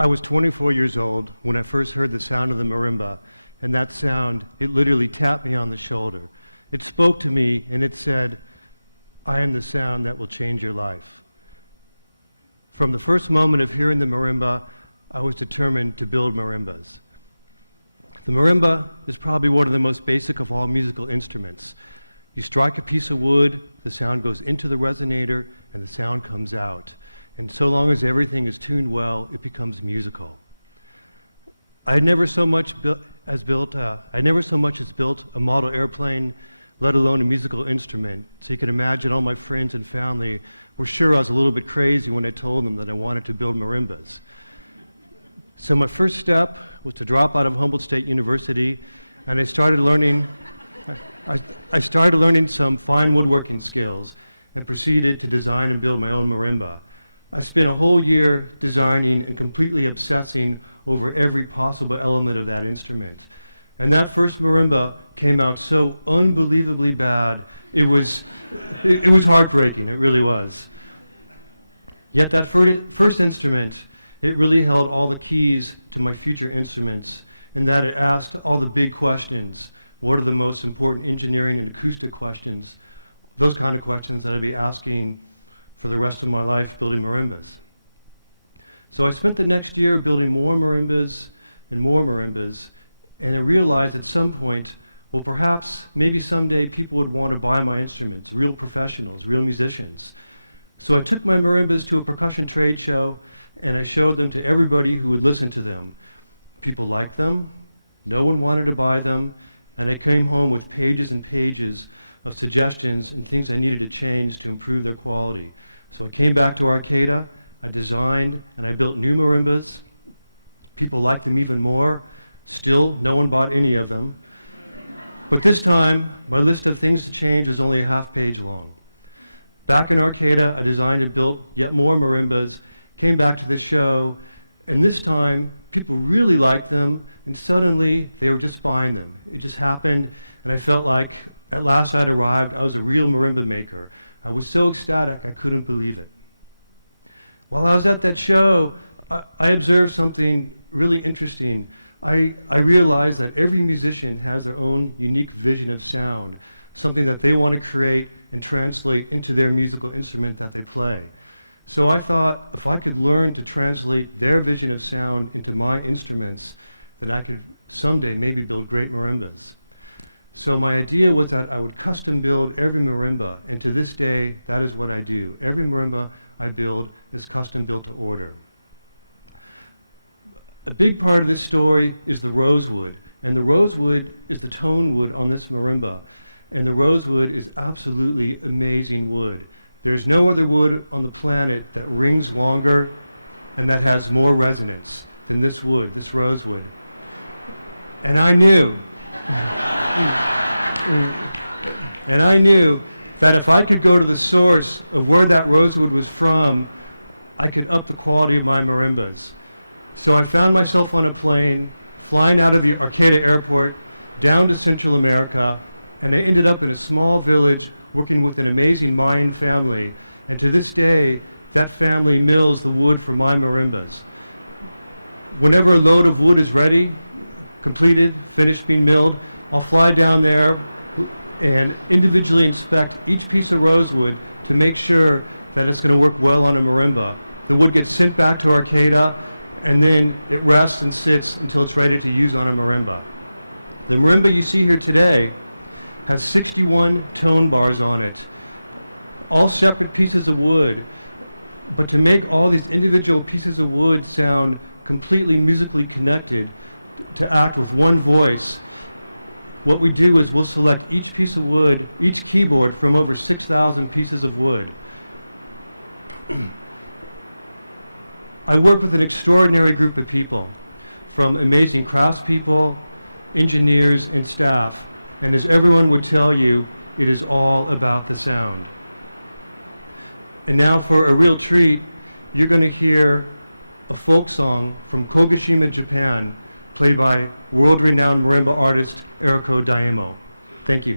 I was 24 years old when I first heard the sound of the marimba, and that sound, it literally tapped me on the shoulder. It spoke to me and it said, I am the sound that will change your life. From the first moment of hearing the marimba, I was determined to build marimbas. The marimba is probably one of the most basic of all musical instruments. You strike a piece of wood, the sound goes into the resonator, and the sound comes out. And so long as everything is tuned well, it becomes musical. I had never so much as built a model airplane, let alone a musical instrument. So you can imagine all my friends and family were sure I was a little bit crazy when I told them that I wanted to build marimbas. So my first step was to drop out of Humboldt State University, and I started learning some fine woodworking skills and proceeded to design and build my own marimba. I spent a whole year designing and completely obsessing over every possible element of that instrument. And that first marimba came out so unbelievably bad, it was heartbreaking, it really was. Yet that first instrument, it really held all the keys to my future instruments, in that it asked all the big questions. What are the most important engineering and acoustic questions? Those kind of questions that I'd be asking for the rest of my life building marimbas. So I spent the next year building more marimbas, and I realized at some point, well, perhaps, maybe someday people would want to buy my instruments, real professionals, real musicians. So I took my marimbas to a percussion trade show, and I showed them to everybody who would listen to them. People liked them, no one wanted to buy them, and I came home with pages and pages of suggestions and things I needed to change to improve their quality. So I came back to Arcata, I designed and I built new marimbas. People liked them even more. Still, no one bought any of them. But this time, my list of things to change was only a half page long. Back in Arcata, I designed and built yet more marimbas, came back to the show, and this time, people really liked them, and suddenly, they were just buying them. It just happened, and I felt like at last I'd arrived. I was a real marimba maker. I was so ecstatic, I couldn't believe it. While I was at that show, I observed something really interesting. I realized that every musician has their own unique vision of sound, something that they want to create and translate into their musical instrument that they play. So I thought if I could learn to translate their vision of sound into my instruments, then I could someday maybe build great marimbas. So my idea was that I would custom build every marimba, and to this day, that is what I do. Every marimba I build is custom built to order. A big part of this story is the rosewood, and the rosewood is the tone wood on this marimba, and the rosewood is absolutely amazing wood. There's no other wood on the planet that rings longer and that has more resonance than this wood, this rosewood. And I knew that if I could go to the source of where that rosewood was from, I could up the quality of my marimbas. So I found myself on a plane, flying out of the Arcata airport down to Central America, and I ended up in a small village working with an amazing Mayan family. And to this day, that family mills the wood for my marimbas. Whenever a load of wood is ready, completed, finished being milled, I'll fly down there and individually inspect each piece of rosewood to make sure that it's going to work well on a marimba. The wood gets sent back to Arcata, and then it rests and sits until it's ready to use on a marimba. The marimba you see here today has 61 tone bars on it, all separate pieces of wood. But to make all these individual pieces of wood sound completely musically connected, to act with one voice, what we do is we'll select each piece of wood, each keyboard from over 6,000 pieces of wood. I work with an extraordinary group of people, from amazing craftspeople, engineers, and staff. And as everyone would tell you, it is all about the sound. And now for a real treat, you're going to hear a folk song from Kagoshima, Japan, played by world-renowned marimba artist Eriko Daimo. Thank you.